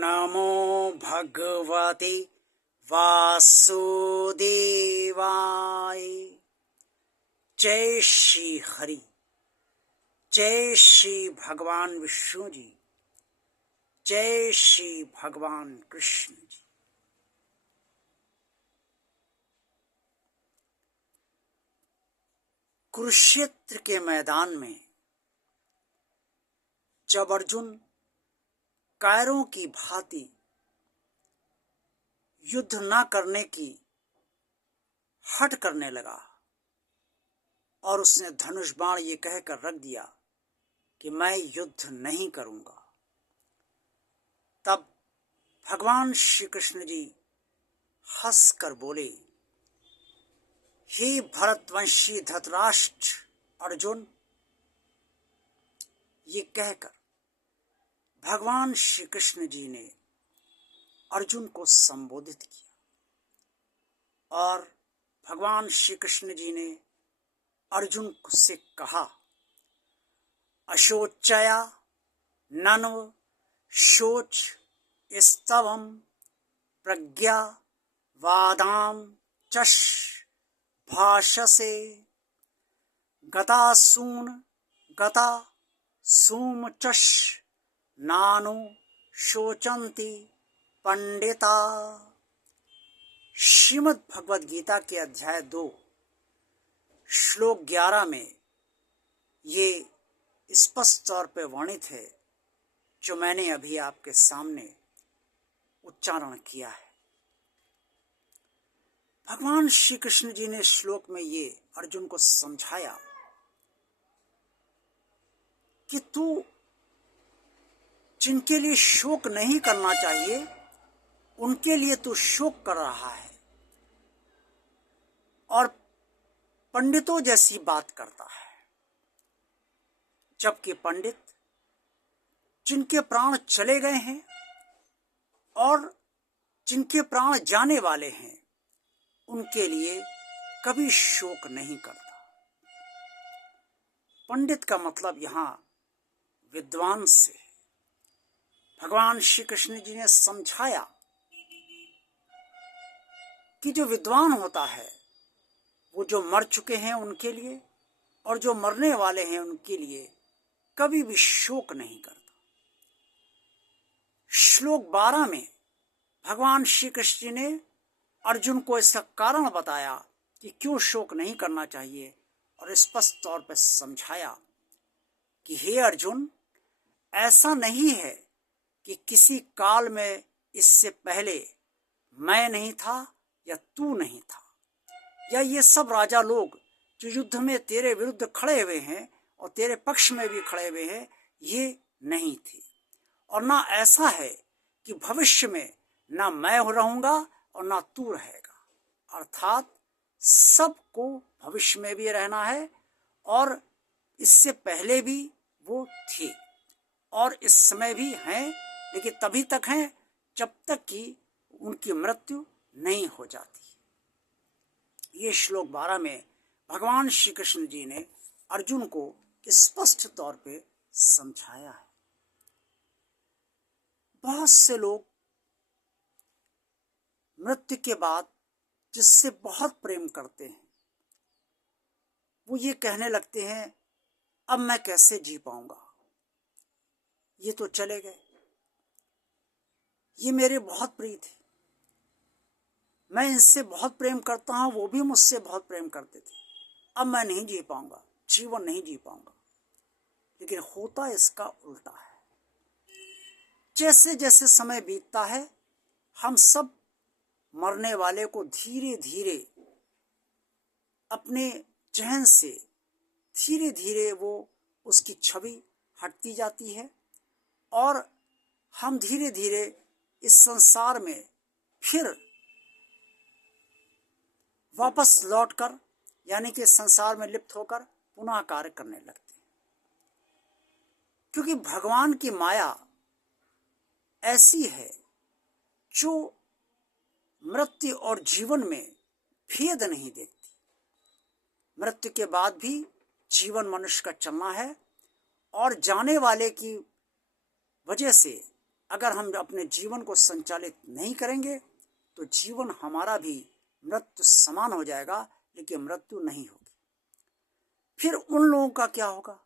नमो भगवते वासुदेवाय। जय श्री हरि, जय श्री भगवान विष्णु जी, जय श्री भगवान कृष्ण जी। कुरुक्षेत्र के मैदान में जब अर्जुन कायरों की भांति युद्ध न करने की हट करने लगा और उसने धनुष बाण ये कहकर रख दिया कि मैं युद्ध नहीं करूंगा, तब भगवान श्री कृष्ण जी हंसकर बोले, हे भरतवंशी धृतराष्ट्र अर्जुन। ये कहकर भगवान श्री कृष्ण जी ने अर्जुन को संबोधित किया और भगवान श्री कृष्ण जी ने अर्जुन से कहा, अशोचया नन्व शोच स्तवम प्रज्ञा वादाम चष भाषसे गतासून गता सूमचष नानु शोचंती पंडिता। श्रीमद् भगवद गीता के अध्याय 2 श्लोक 11 में ये स्पष्ट तौर पे वर्णित है जो मैंने अभी आपके सामने उच्चारण किया है। भगवान श्री कृष्ण जी ने श्लोक में ये अर्जुन को समझाया कि तू जिनके लिए शोक नहीं करना चाहिए उनके लिए तू शोक कर रहा है और पंडितों जैसी बात करता है, जबकि पंडित जिनके प्राण चले गए हैं और जिनके प्राण जाने वाले हैं उनके लिए कभी शोक नहीं करता। पंडित का मतलब यहां विद्वान से है। भगवान श्री कृष्ण जी ने समझाया कि जो विद्वान होता है वो जो मर चुके हैं उनके लिए और जो मरने वाले हैं उनके लिए कभी भी शोक नहीं करता। श्लोक 12 में भगवान श्री कृष्ण जी ने अर्जुन को इसका कारण बताया कि क्यों शोक नहीं करना चाहिए और स्पष्ट तौर पर समझाया कि हे अर्जुन, ऐसा नहीं है कि किसी काल में इससे पहले मैं नहीं था या तू नहीं था, या ये सब राजा लोग जो युद्ध में तेरे विरुद्ध खड़े हुए हैं और तेरे पक्ष में भी खड़े हुए हैं ये नहीं थे, और ना ऐसा है कि भविष्य में ना मैं रहूंगा और ना तू रहेगा। अर्थात सबको भविष्य में भी रहना है और इससे पहले भी वो थे और इस समय भी हैं, लेकिन तभी तक हैं जब तक कि उनकी मृत्यु नहीं हो जाती। ये श्लोक 12 में भगवान श्री कृष्ण जी ने अर्जुन को स्पष्ट तौर पे समझाया है। बहुत से लोग मृत्यु के बाद जिससे बहुत प्रेम करते हैं वो ये कहने लगते हैं, अब मैं कैसे जी पाऊंगा, ये तो चले गए, ये मेरे बहुत प्रिय थे, मैं इनसे बहुत प्रेम करता हूं, वो भी मुझसे बहुत प्रेम करते थे, अब मैं नहीं जी पाऊंगा, जीवन नहीं जी पाऊंगा। लेकिन होता इसका उल्टा है। जैसे जैसे समय बीतता है हम सब मरने वाले को धीरे धीरे अपने जहन से धीरे धीरे वो उसकी छवि हटती जाती है और हम धीरे धीरे इस संसार में फिर वापस लौटकर यानी कि संसार में लिप्त होकर पुनः कार्य करने लगते हैं। क्योंकि भगवान की माया ऐसी है जो मृत्यु और जीवन में भेद नहीं देखती। मृत्यु के बाद भी जीवन मनुष्य का चलना है और जाने वाले की वजह से अगर हम अपने जीवन को संचालित नहीं करेंगे तो जीवन हमारा भी मृत्यु समान हो जाएगा, लेकिन मृत्यु नहीं होगी। फिर उन लोगों का क्या होगा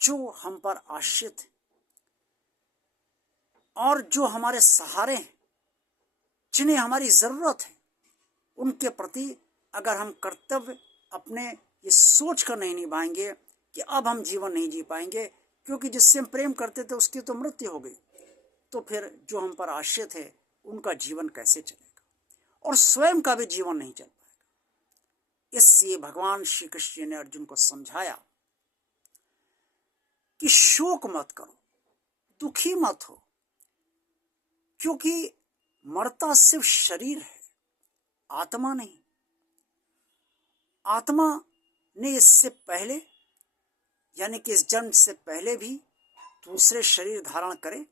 जो हम पर आश्रित हैं और जो हमारे सहारे हैं, जिन्हें हमारी जरूरत है। उनके प्रति अगर हम कर्तव्य अपने ये सोच कर नहीं निभाएंगे कि अब हम जीवन नहीं जी पाएंगे, क्योंकि जिससे हम प्रेम करते थे उसकी तो मृत्यु हो गई, तो फिर जो हम पर आश्रित है उनका जीवन कैसे चलेगा, और स्वयं का भी जीवन नहीं चल पाएगा। इसलिए भगवान श्री कृष्ण ने अर्जुन को समझाया कि शोक मत करो, दुखी मत हो, क्योंकि मरता सिर्फ शरीर है, आत्मा नहीं। आत्मा ने इससे पहले, यानी कि इस जन्म से पहले भी दूसरे शरीर धारण करे,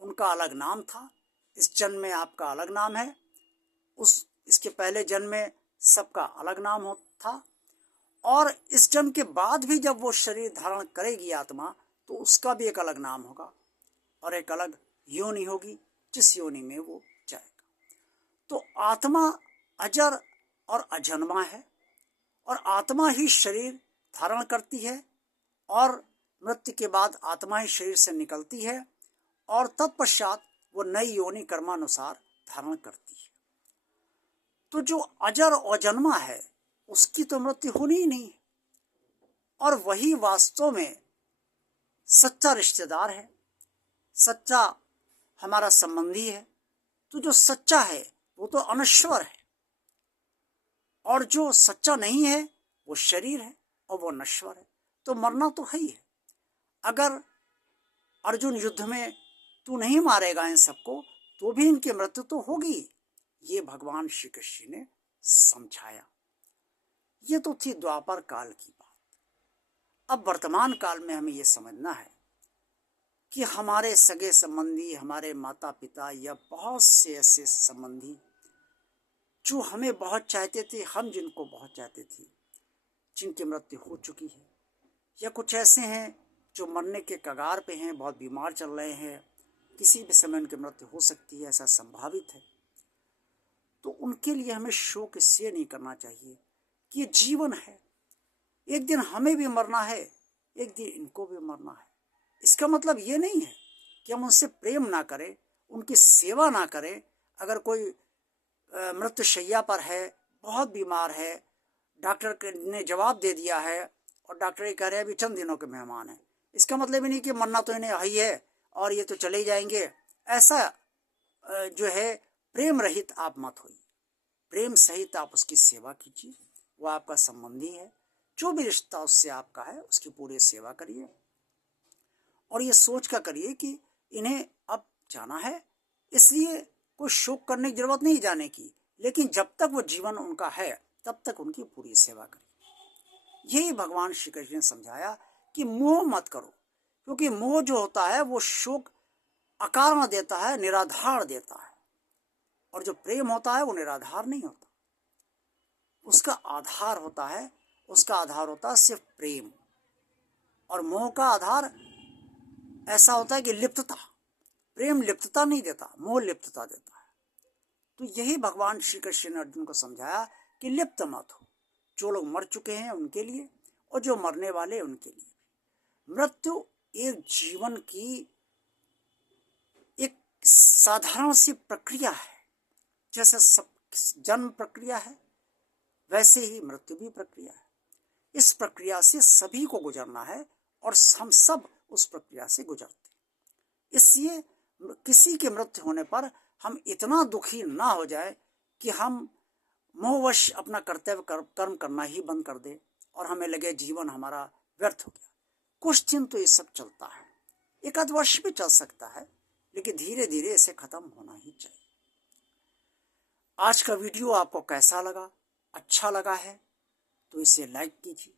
उनका अलग नाम था। इस जन्म में आपका अलग नाम है, इसके पहले जन्म में सबका अलग नाम था, और इस जन्म के बाद भी जब वो शरीर धारण करेगी आत्मा, तो उसका भी एक अलग नाम होगा और एक अलग योनि होगी, जिस योनि में वो जाएगा। तो आत्मा अजर और अजन्मा है, और आत्मा ही शरीर धारण करती है, और मृत्यु के बाद आत्मा ही शरीर से निकलती है, और तत्पश्चात वो नई योनि कर्मानुसार धारण करती है। तो जो अजर और अजन्मा है उसकी तो मृत्यु होनी ही नहीं है, और वही वास्तव में सच्चा रिश्तेदार है, सच्चा हमारा संबंधी है। तो जो सच्चा है वो तो अनश्वर है, और जो सच्चा नहीं है वो शरीर है और वो नश्वर है। तो मरना तो है ही है। अगर अर्जुन युद्ध में तू नहीं मारेगा इन सबको, तो भी इनकी मृत्यु तो होगी। ये भगवान श्री कृष्ण ने समझाया। ये तो थी द्वापर काल की बात। अब वर्तमान काल में हमें ये समझना है कि हमारे सगे संबंधी, हमारे माता पिता या बहुत से ऐसे संबंधी जो हमें बहुत चाहते थे, हम जिनको बहुत चाहते थे, जिनकी मृत्यु हो चुकी है, या कुछ ऐसे हैं जो मरने के कगार पे हैं, बहुत बीमार चल रहे हैं, किसी भी समय उनकी मृत्यु हो सकती है, ऐसा संभावित है। तो उनके लिए हमें शोक इसलिए नहीं करना चाहिए कि ये जीवन है, एक दिन हमें भी मरना है, एक दिन इनको भी मरना है। इसका मतलब ये नहीं है कि हम उनसे प्रेम ना करें, उनकी सेवा ना करें। अगर कोई मृत्युशैया पर है, बहुत बीमार है, डॉक्टर ने जवाब दे दिया है और डॉक्टर ये कह रहे हैं अभी चंद दिनों के मेहमान हैं, इसका मतलब ही नहीं कि मरना तो इन्हें ही है और ये तो चले जाएंगे। ऐसा जो है प्रेम रहित आप मत होइए, प्रेम सहित आप उसकी सेवा कीजिए। वो आपका संबंधी है, जो भी रिश्ता उससे आपका है उसकी पूरी सेवा करिए, और ये सोच कर करिए कि इन्हें अब जाना है, इसलिए कोई शोक करने की जरूरत नहीं जाने की, लेकिन जब तक वो जीवन उनका है तब तक उनकी पूरी सेवा करिए। यही भगवान श्री कृष्ण ने समझाया कि मोह मत करो, क्योंकि मोह जो होता है वो शोक अकारण देता है, निराधार देता है, और जो प्रेम होता है वो निराधार नहीं होता, उसका आधार होता है, उसका आधार होता है सिर्फ प्रेम। और मोह का आधार ऐसा होता है कि लिप्तता। प्रेम लिप्तता नहीं देता, मोह लिप्तता देता है। तो यही भगवान श्री कृष्ण ने अर्जुन को समझाया कि लिप्त मत हो। जो लोग मर चुके हैं उनके लिए, और जो मरने वाले उनके लिए भी। मृत्यु एक जीवन की एक साधारण सी प्रक्रिया है। जैसे सब जन्म प्रक्रिया है, वैसे ही मृत्यु भी प्रक्रिया है। इस प्रक्रिया से सभी को गुजरना है, और हम सब उस प्रक्रिया से गुजरते हैं। इसलिए किसी के मृत्यु होने पर हम इतना दुखी ना हो जाए कि हम मोहवश अपना कर्तव्य कर्म करना ही बंद कर दे और हमें लगे जीवन हमारा व्यर्थ हो गया। कुछ दिन तो ये सब चलता है, एक आध वर्ष भी चल सकता है, लेकिन धीरे धीरे इसे खत्म होना ही चाहिए। आज का वीडियो आपको कैसा लगा? अच्छा लगा है तो इसे लाइक कीजिए।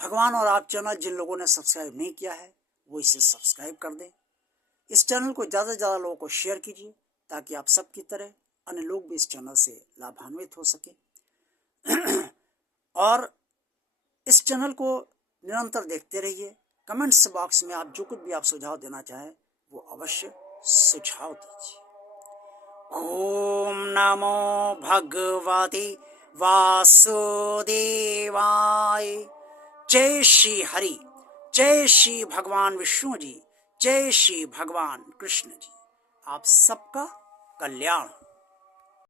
भगवान और आप चैनल जिन लोगों ने सब्सक्राइब नहीं किया है वो इसे सब्सक्राइब कर दें। इस चैनल को ज़्यादा से ज़्यादा लोगों को शेयर कीजिए, ताकि आप सबकी तरह अन्य लोग भी इस चैनल से लाभान्वित हो सके। और इस चैनल को निरंतर देखते रहिए। कमेंट्स बॉक्स में आप जो कुछ भी आप सुझाव देना चाहें वो अवश्य अवश्य सुझाव दीजिए। ओम नमो भगवते वासुदेवाय। जय श्री हरि, जय श्री भगवान विष्णु जी, जय श्री भगवान कृष्ण जी। आप सबका कल्याण।